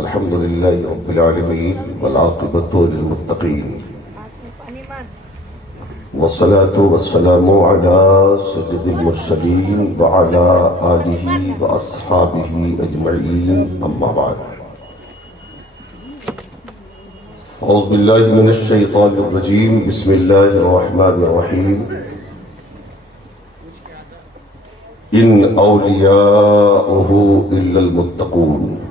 الحمد لله رب العالمين والعاقبة للمتقين والصلاة والسلام على سيد المرسلين وعلى آله وأصحابه أجمعين أما بعد أعوذ بالله من الشيطان الرجيم بسم الله الرحمن الرحيم إن أولياؤه إلا المتقون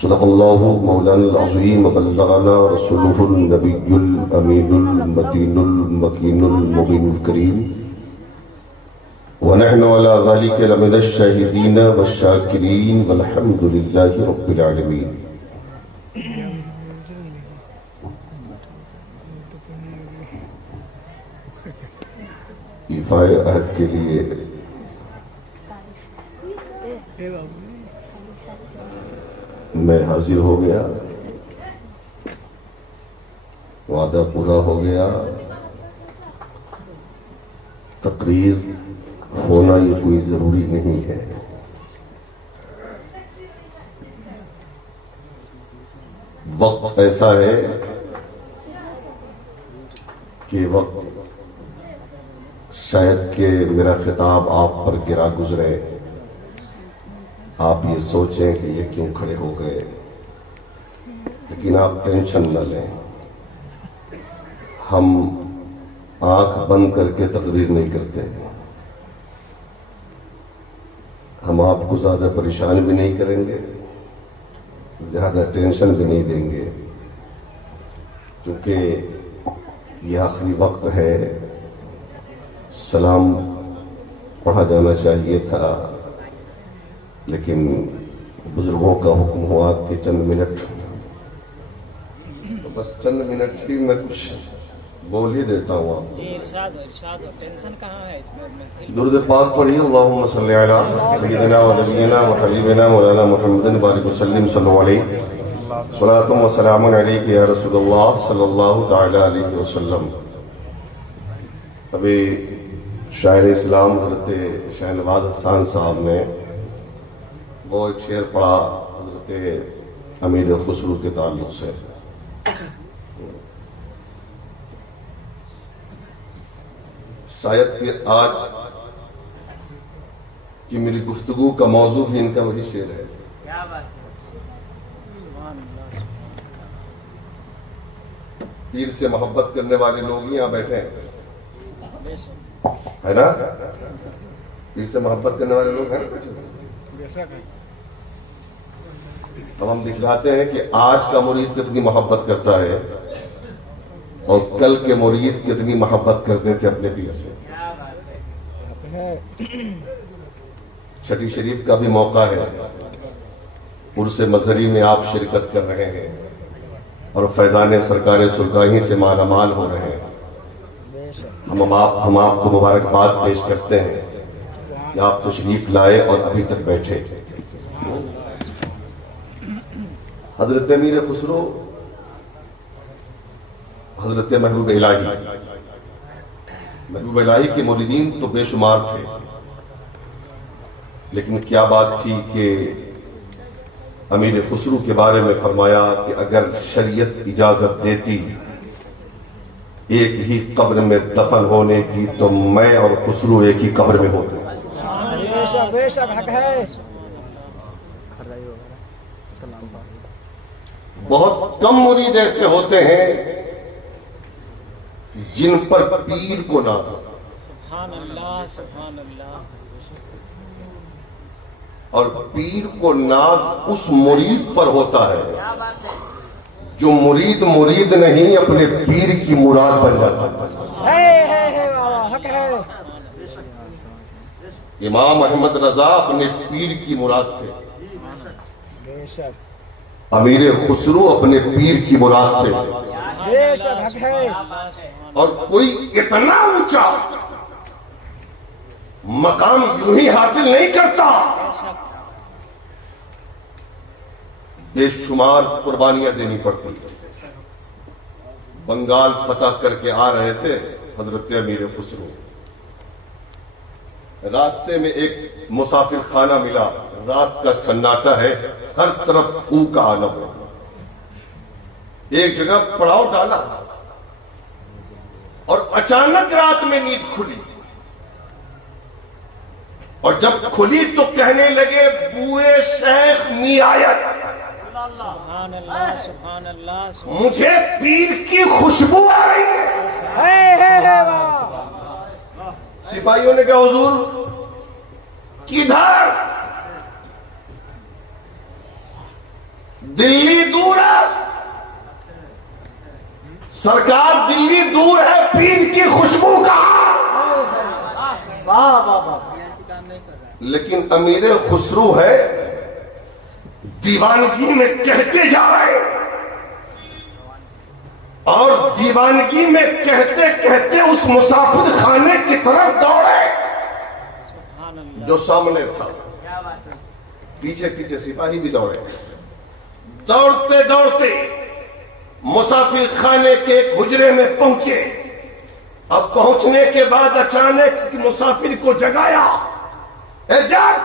صدق الله مولانا العظيم وبلغنا رسوله النبي الأمين المتين المكين المبين الكريم ونحن على ذلك لمن الشاهدين والشاكرين والحمد لله رب العالمين. ایفائے عہد کے لیے میں حاضر ہو گیا، وعدہ پورا ہو گیا، تقریر ہونا یہ کوئی ضروری نہیں ہے. وقت ایسا ہے کہ وقت شاید کہ میرا خطاب آپ پر گرا گزرے، آپ یہ سوچیں کہ یہ کیوں کھڑے ہو گئے، لیکن آپ ٹینشن نہ لیں. ہم آنکھ بند کر کے تقریر نہیں کرتے، ہم آپ کو زیادہ پریشان بھی نہیں کریں گے، زیادہ ٹینشن بھی نہیں دیں گے، کیونکہ یہ آخری وقت ہے. سلام پڑھا جانا چاہیے تھا، لیکن بزرگوں کا حکم ہوا کہ چند منٹ، تو بس چند منٹ ہی میں کچھ بول ہی دیتا ہوں. آپ ارشاد ہو، ٹینشن کہاں ہے اس میں؟ درود پاک پڑھیے. اللہم صلی علی سیدنا و نبینا و حبیبنا مولانا محمد بارک وسلم صلی اللہ علیہ صلاۃ و سلام علیک یا رسول اللہ صلی اللہ تعالی علیہ وسلم. ابھی شاعر اسلام حضرت شاہ نواز حسان صاحب نے وہ ایک شعر پڑھا حضرت امیر خسرو کے تعلق سے. شاید کہ آج کی میری گفتگو کا موضوع بھی ان کا وہی شعر ہے. کیا بات ہے، سبحان اللہ. پیر سے محبت کرنے والے لوگ یہاں بیٹھے ہیں، بے شک ہے نا؟ پیر سے محبت کرنے والے لوگ ہیں نا بیٹھے. اب ہم دکھلاتے ہیں کہ آج کا مرید کتنی محبت کرتا ہے اور کل کے مرید کتنی محبت کرتے تھے اپنے پیر سے. چھٹی شریف کا بھی موقع ہے، عرس مظہری میں آپ شرکت کر رہے ہیں اور فیضان سرکار سلگاہی سے مالا مال ہو رہے ہیں. ہم آپ کو مبارکباد پیش کرتے ہیں کہ آپ تشریف لائے اور ابھی تک بیٹھے. حضرت امیر خسرو حضرت محبوب الہی کے موردین تو بے شمار تھے، لیکن کیا بات تھی کہ امیر خسرو کے بارے میں فرمایا کہ اگر شریعت اجازت دیتی ایک ہی قبر میں دفن ہونے کی تو میں اور خسرو ایک ہی قبر میں ہوتے. بے شک حق ہے. بہت کم مرید ایسے ہوتے ہیں جن پر پیر کو ناز ہو، سبحان اللہ سبحان اللہ. اور پیر کو ناز اس مرید پر ہوتا ہے جو مرید نہیں اپنے پیر کی مراد بن جاتا ہے. حق ہے. امام احمد رضا اپنے پیر کی مراد تھے، بے شک. امیر خسرو اپنے پیر کی مراد تھے. بے شک حق ہے. اور کوئی اتنا اونچا مقام یوں ہی حاصل نہیں کرتا، بے شمار قربانیاں دینی پڑتی. بنگال فتح کر کے آ رہے تھے حضرت امیر خسرو، راستے میں ایک مسافر خانہ ملا رات کا سناٹا ہے، ہر طرف اون کا عالم ہے. ایک جگہ پڑاؤ ڈالا اور اچانک رات میں نیند کھلی، اور جب کھلی تو کہنے لگے بوئے شیخ می آیت، سبحان اللہ سبحان اللہ مجھے پیر کی خوشبو آ رہی ہے. سپاہیوں نے کہا حضور کدھر؟ دلی دور ہے سرکار، دلی دور ہے، پیر کی خوشبو کہاں؟ لیکن امیر خسرو ہے، دیوانگی میں کہتے جا رہے، اور دیوانگی میں کہتے کہتے اس مسافر خانے کی طرف دوڑے جو سامنے تھا. پیچھے پیچھے سپاہی بھی دوڑے. دوڑتے دوڑتے مسافر خانے کے ایک حجرے میں پہنچے. اب پہنچنے کے بعد اچانک مسافر کو جگایا. اے جاگ!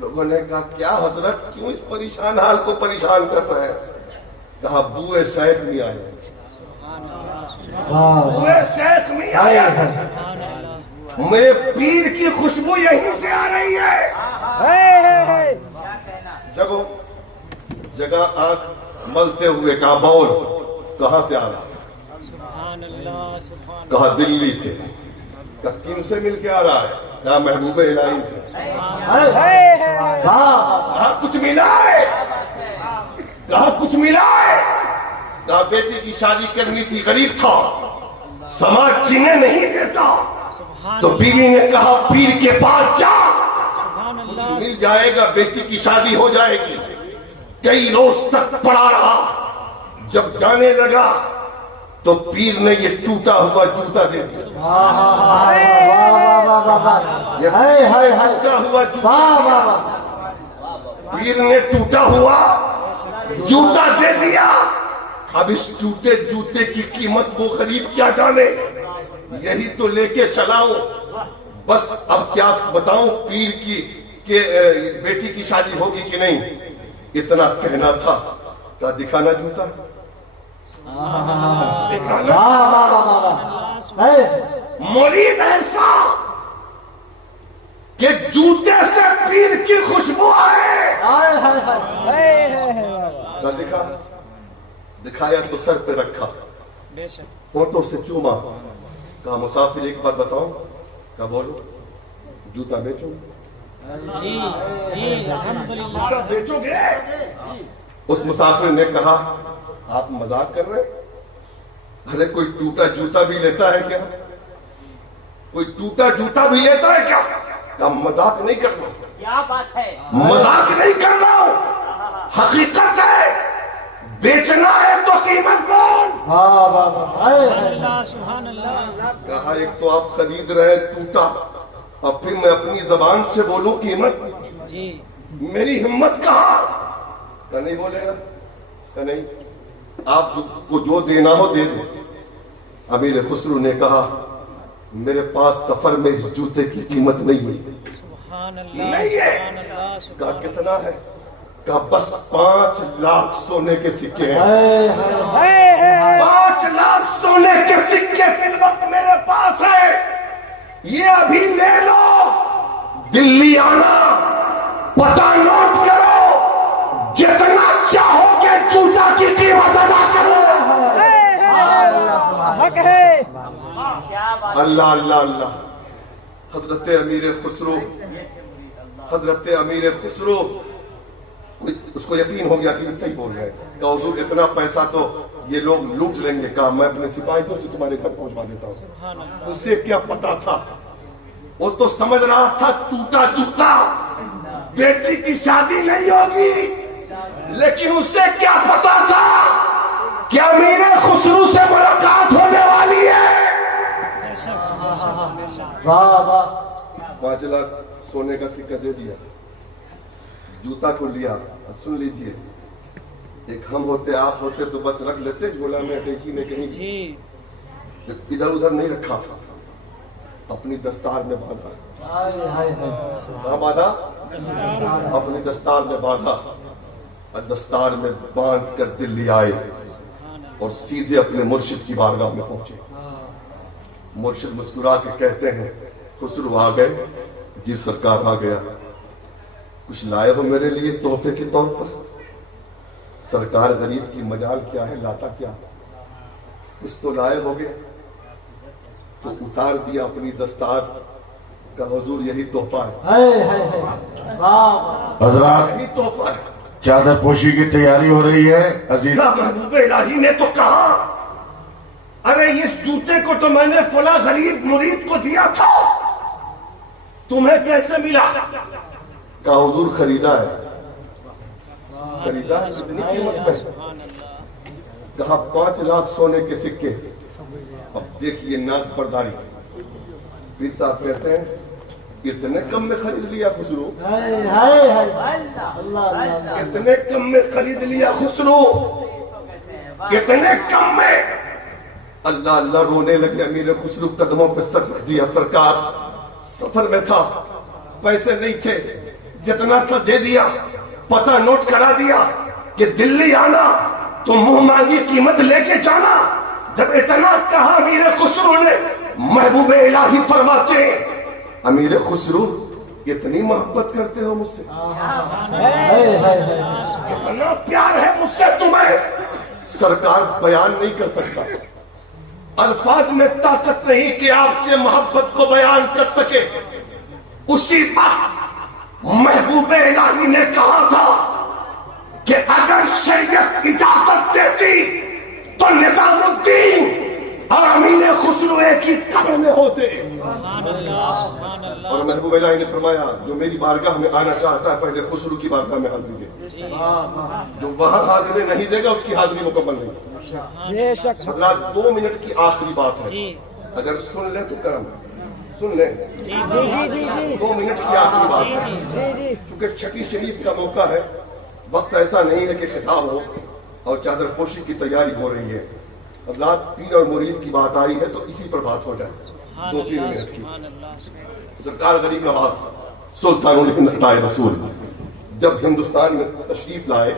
لوگوں نے کہا کیا حضرت، کیوں اس پریشان حال کو پریشان کر رہے ہیں؟ کہا بوئے شیخ میں آئے. بوئے شیخ میں آئے، میرے پیر کی خوشبو یہیں سے آ رہی ہے. جگو جگہ آنکھ ملتے ہوئے کہا بول کہاں سے آ رہا؟ کہا دلی سے. کہا کن سے مل کے آ رہا ہے؟ کہا محبوب الہی سے. کہا کچھ ملا ہے؟ کہا کچھ ملا ہے؟ کہا بیٹی کی شادی کرنی تھی، غریب تھا، سماج جینے نہیں دیتا. تو بیوی نے کہا پیر کے پاس جا، کچھ مل جائے گا، بیٹی کی شادی ہو جائے گی. کئی روز تک پڑا رہا. جب جانے لگا تو پیر نے یہ ٹوٹا ہوا جوتا دے دیا. ٹوٹا ہوا جوتا، پیر نے ٹوٹا ہوا جوتا دے دیا. اب اس ٹوٹے جوتے کی قیمت وہ غریب کیا جانے، یہی تو لے کے چلاؤ. بس اب کیا بتاؤں پیر کی کہ بیٹی کی شادی ہوگی کہ نہیں، اتنا کہنا تھا. کیا دکھانا جوتا؟ مرید ایسا کہ جوتے سے پیر کی خوشبو آئے. کیا دکھا؟ دکھایا تو سر پہ رکھا، ہونٹوں سے چوما. کہا مسافر ایک بات بتاؤ. کہا بولو. جوتا بیچو گے؟ جوتا بیچو گے؟ اس مسافر نے کہا آپ مذاق کر رہے ہیں؟ ارے کوئی ٹوٹا جوتا بھی لیتا ہے کیا؟ کوئی ٹوٹا جوتا بھی لیتا ہے کیا؟ کہا مذاق نہیں کر رہا. کیا بات ہے؟ مذاق نہیں کر رہا ہوں، حقیقت ہے. بیچنا ہے تو قیمت بول. کہا ایک تو آپ خرید رہے ٹوٹا، اور پھر میں اپنی زبان سے بولوں قیمت؟ میری ہمت کہاں؟ کہا نہیں بولے گا. کہا نہیں، آپ کو جو دینا ہو دے دو. امیر خسرو نے کہا میرے پاس سفر میں اس جوتے کی قیمت نہیں ہے. نہیں ہے. کہا کتنا ہے؟ کہا بس 5 لاکھ سونے کے سکے ہیں. 5 لاکھ سونے کے سکے فی الوقت میرے پاس ہے، یہ ابھی لے لو. دلی آنا، پتہ نوٹ کرو، جتنا چاہو گے جوتا کی قیمت ادا کرو. اللہ اللہ اللہ. حضرت امیر خسرو، حضرت امیر خسرو اس کو یقین ہو گیا کہ یہ صحیح بول رہے ہیں. کہ حضور اتنا پیسہ تو یہ لوگ لوٹ لیں گے. کہا میں اپنے سپاہیوں سے تمہارے گھر پہنچوا دیتا ہوں. اسے کیا پتا تھا؟ وہ تو سمجھ رہا تھا ٹوٹا جوتا، بیٹی کی شادی نہیں ہوگی. لیکن اسے کیا پتا تھا کہ امیر خسرو سے ملاقات ہونے والی ہے. 5 لاکھ سونے کا سکہ دے دیا، جوتا کو لیا. سن لیجئے، ایک ہم ہوتے آپ ہوتے تو بس رکھ لیتے جھولا میں اٹیچی میں کہیں، ادھر ادھر نہیں رکھا، اپنی دستار میں باندھا. کہاں باندھا؟ اپنی دستار میں باندھا اور دستار میں باندھ کر دلی آئے اور سیدھے اپنے مرشد کی بارگاہ میں پہنچے. مرشد مسکرا کے کہتے ہیں خسرو آ گئے؟ جی سرکار آ گیا. کچھ لائے ہو میرے لیے تحفے کے طور پر؟ سرکار غریب کی مجال کیا ہے، لاتا کیا؟ کچھ تو لائے ہو گے. تو اتار دیا اپنی دستار کا، حضور یہی تحفہ ہے. حضرات یہی تحفہ ہے. چادر پوشی کی تیاری ہو رہی ہے. عزیز محبوب الہی نے تو کہا ارے اس جوتے کو تو میں نے فلاں غریب مرید کو دیا تھا، تمہیں کیسے ملا؟ کہا حضور خریدا ہے. خریدا ہے کتنی قیمت میں؟ کہا 5 لاکھ سونے کے سکے. اب دیکھیے ناز برداری. پیر صاحب کہتے ہیں اتنے کم میں خرید لیا خسرو، اتنے کم میں خرید لیا خسرو، اتنے کم میں. اللہ اللہ رونے لگے. امیر خسرو قدموں پہ سر رکھ دیا. سرکار سفر میں تھا، پیسے نہیں تھے، جتنا تھا دے دیا، پتہ نوٹ کرا دیا کہ دلی آنا تو منہ مانگی قیمت لے کے جانا. جب اتنا کہا امیر خسرو نے، محبوب الہی فرماتے ہیں امیر خسرو اتنی محبت کرتے ہو مجھ سے، اتنا پیار ہے مجھ سے تمہیں، سرکار بیان نہیں کر سکتا. الفاظ میں طاقت نہیں کہ آپ سے محبت کو بیان کر سکے. اسی وقت محبوب الہی نے کہا تھا کہ اگر شریعت اجازت دیتی تو نظام الدین اور امین خسرو ایک ہی قبر میں ہوتے. اور محبوب الہی نے فرمایا جو میری بارگاہ میں آنا چاہتا ہے پہلے خسرو کی بارگاہ میں حاضری دے. جو وہاں حاضری نہیں دے گا اس کی حاضری مکمل نہیں. حضرات 2 منٹ کی آخری بات ہے، اگر سن لیں تو کرم، سن لیں. 2 منٹ کی آخری بات ہے. چونکہ چھٹی شریف کا موقع ہے، وقت ایسا نہیں ہے کہ خطاب ہو اور چادر پوشی کی تیاری ہو رہی ہے. حضرات پیر اور مرید کی بات آئی ہے تو اسی پر بات ہو جائے. 2-3 منٹ کی. سرکار غریب نواز سلطان الہند عطائے رسول جب ہندوستان میں تشریف لائے،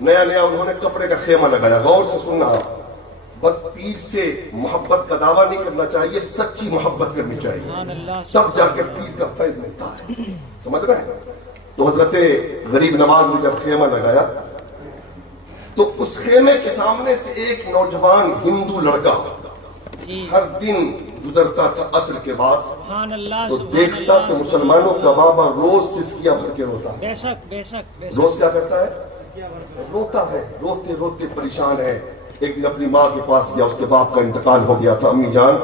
نیا نیا انہوں نے کپڑے کا خیمہ لگایا. غور سے سننا، بس پیر سے محبت کا دعویٰ نہیں کرنا چاہیے، سچی محبت کرنی چاہیے، تب جا کے پیر کا فیض ملتا ہے. سمجھ رہے ہیں؟ تو حضرت غریب نواز نے جب خیمہ لگایا تو اس خیمے کے سامنے سے ایک نوجوان ہندو لڑکا ہر دن گزرتا تھا. عصر کے بعد تو دیکھتا کہ مسلمانوں کا بابا روز سسکیاں بھر کے روتا ہے. روز کیا کرتا ہے؟ روتا ہے. روتے روتے پریشان ہے. ایک دن اپنی ماں کے پاس گیا، اس کے باپ کا انتقال ہو گیا تھا. امی جان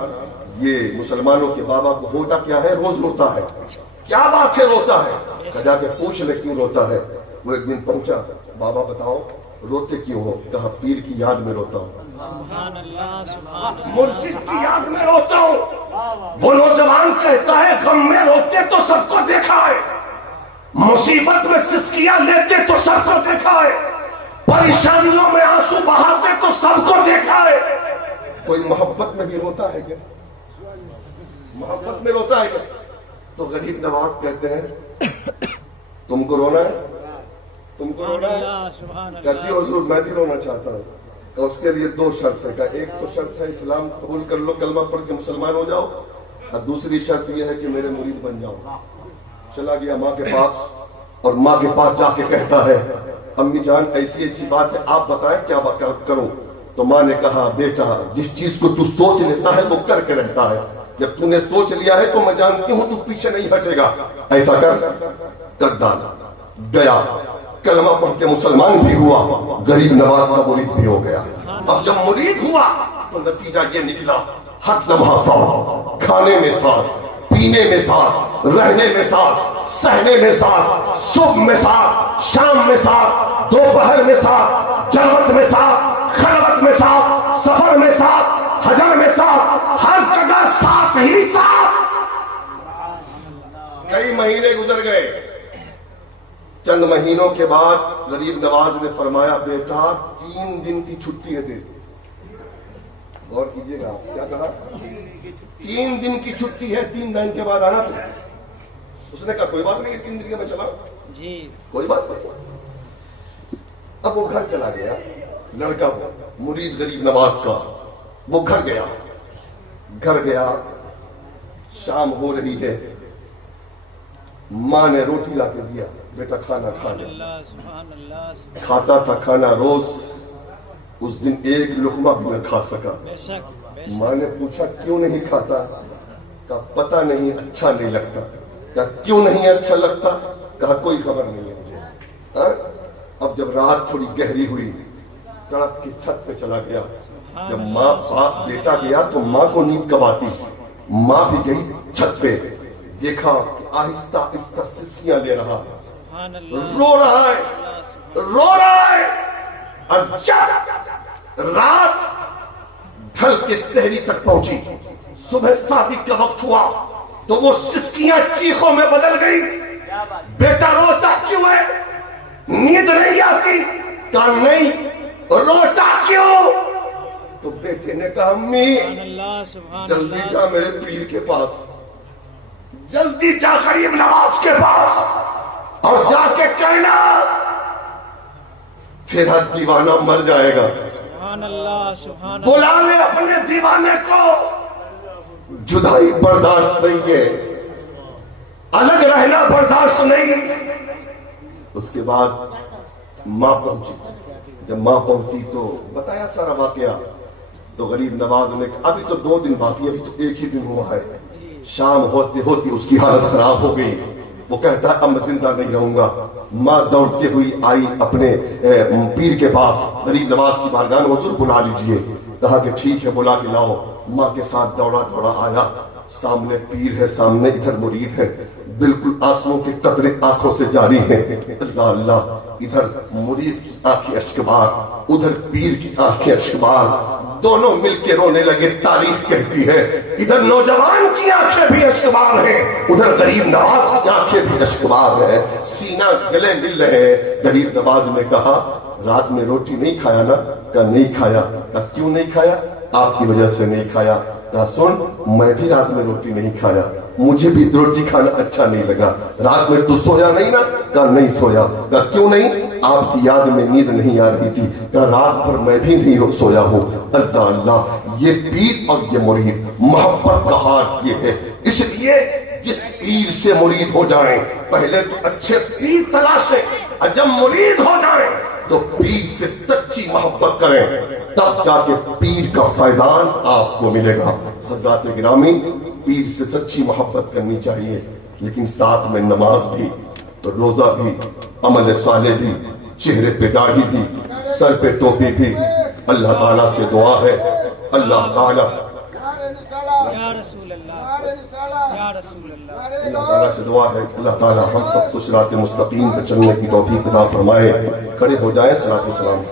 یہ مسلمانوں کے بابا کو ہوتا کیا ہے؟ روز روتا ہے. کیا بات ہے روتا ہے؟ جا کے پوچھ لے کیوں روتا ہے. وہ ایک دن پہنچا، بابا بتاؤ روتے کیوں ہو؟ کہا پیر کی یاد میں روتا ہوں، مرشد کی یاد میں روتا ہوں. وہ نوجوان کہتا ہے غم میں روتے تو سب کو دیکھا ہے، مصیبت میں سسکیاں لیتے تو سب کو دیکھا ہے، پریشانیوں میں آنسو بہاتے تو سب کو دیکھا ہے. کوئی محبت میں بھی روتا ہے کیا؟ محبت میں روتا ہے کیا؟ تو غریب نواز کہتے ہیں تم کو رونا ہے؟ تم کو رونا ہے؟ کہ جی حضور میں بھی رونا چاہتا ہوں. تو اس کے لیے 2 شرط ہے. کہ ایک تو شرط ہے اسلام قبول کر لو، کلمہ پڑھ کے مسلمان ہو جاؤ، اور دوسری شرط یہ ہے کہ میرے مرید بن جاؤ. چلا گیا ماں کے پاس اور ماں کے پاس جا کے کہتا ہے امی جان ایسی ایسی بات ہے، آپ بتائیں کیا کروں. تو ماں نے کہا بیٹا جس چیز کو تو سوچ لیتا ہے وہ کر کے رہتا ہے. جب تو نے سوچ لیا ہے تو میں جانتی ہوں تو پیچھے نہیں ہٹے گا. ایسا کر ڈالا. گیا کلمہ پڑھ کے مسلمان بھی ہوا، غریب نواز کا مرید بھی ہو گیا. اب جب مرید ہوا تو نتیجہ یہ نکلا ہر لمحہ ساتھ، کھانے میں ساتھ، پینے میں ساتھ، رہنے میں ساتھ، سہنے میں ساتھ، صبح میں ساتھ، شام میں ساتھ، دوپہر میں ساتھ، جلوت میں ساتھ، خلوت میں ساتھ، سفر میں ساتھ، حجر میں ساتھ، ہر جگہ ساتھ ہی ساتھ. کئی مہینے گزر گئے. چند مہینوں کے بعد غریب نواز نے فرمایا بیٹا 3 دن کی چھٹی ہے دے. غور کیجیے گا کیا کہا؟ 3 دن کی چھٹی ہے، 3 دن کے بعد آنا. اس نے کہا کوئی بات نہیں 3 دن میں چلا جی کوئی بات نہیں. اب وہ گھر چلا گیا لڑکا مرید غریب نواز کا. وہ گھر گیا شام ہو رہی ہے. ماں نے روٹی لا کے دیا بیٹا کھانا کھانا. اللہ سبحان اللہ سبحان کھاتا تھا کھانا روز. اس دن ایک لقمہ بھی نہ کھا سکا. بے شک بے شک ماں نے پوچھا کیوں نہیں کھاتا؟ کہا پتہ نہیں اچھا نہیں لگتا. کہا کیوں نہیں اچھا لگتا؟ کہا کوئی خبر نہیں ہے مجھے. ہاں؟ اب جب رات تھوڑی گہری ہوئی تڑپ کے چھت پہ چلا گیا. جب ماں باپ بیٹا گیا تو ماں کو نیند کب آتی؟ ماں بھی گئی چھت پہ. دیکھا کہ آہستہ آہستہ سسکیاں لے رہا ہے. سبحان اللہ رو رہا ہے. اور جب رات ڈھل کے سحری تک پہنچی صبح صادق کا وقت ہوا تو وہ سسکیاں چیخوں میں بدل گئی. بیٹا روتا کیوں ہے؟ نیند نہیں آتی؟ کہا نہیں. روتا کیوں؟ تو بیٹے نے کہا امی سبحان اللہ سبحان جلدی اللہ جا میرے پیر کے پاس. جلدی جا غریب نواز کے پاس اور جا کے کہنا تیرا دیوانہ مر جائے گا. سبحان اللہ سبحان بلا لے اپنے دیوانے کو. جدائی برداشت نہیں ہے, الگ رہنا برداشت نہیں. اس کے بعد ماں پہنچی. جب ماں پہنچی تو بتایا سارا واقعہ. تو غریب نواز نے ابھی تو 2 دن باقی, ابھی تو 1 ہی دن ہوا ہے. شام ہوتے ہوتی اس کی حالت خراب ہو گئی. وہ کہتا ہے اب میں زندہ نہیں رہوں گا. ماں دوڑتے ہوئی آئی اپنے پیر کے پاس. غریب نواز کی بارگاہ میں حضور بلا لیجئے. کہا کہ ٹھیک ہے بلا کے لاؤ. ماں کے ساتھ دوڑا آیا. سامنے پیر ہے, سامنے ادھر مرید ہے. بالکل آنسوؤں کے قطرے آنکھوں سے جاری ہیں. اللہ اللہ. ادھر مرید کی آنکھیں اشکبار, ادھر پیر کی آنکھیں اشکبار. دونوں مل کے رونے لگے. تاریخ کہتی ہے ادھر نوجوان کی آنکھیں بھی اشکبار ہیں, ادھر غریب نواز کی آنکھیں بھی اشکبار ہیں. سینہ گلے مل رہے ہیں. غریب نواز نے کہا رات میں روٹی نہیں کھایا نا؟ کہا نہیں کھایا. کہا کیوں نہیں کھایا؟ آپ کی وجہ سے نہیں کھایا. کہا سن میں بھی رات میں روٹی نہیں کھایا, مجھے بھی روٹی کھانا اچھا نہیں لگا. رات میں تو سویا نہیں نا؟ کہا نہیں سویا. کہا کیوں نہیں؟ آپ کی یاد میں نیند نہیں آ رہی تھی. کہا رات بھر میں بھی نہیں سویا ہوں. اللہ اللہ. یہ پیر اور یہ مرید محبت کا ہاتھ یہ ہے. اس لیے جس پیر سے مرید ہو جائیں پہلے تو اچھے پیر تلاشیں, اور جب مرید ہو جائیں تو پیر سے سچی محبت کریں, تب جا کے پیر کا فیضان آپ کو ملے گا. حضرات گرامی, پیر سے سچی محبت کرنی چاہیے, لیکن ساتھ میں نماز بھی, روزہ بھی, عمل صالح بھی, چہرے پہ داڑھی بھی, سر پہ ٹوپی بھی. اللہ تعالیٰ سے دعا ہے, اللہ تعالیٰ یا رسول اللہ یا رسول اللہ. اللہ تعالیٰ سے دعا ہے کہ اللہ تعالیٰ ہم سب کو صراط مستقیم پہ چلنے کی توفیق عطا فرمائے. کھڑے ہو جائیں, صلاۃ و سلام.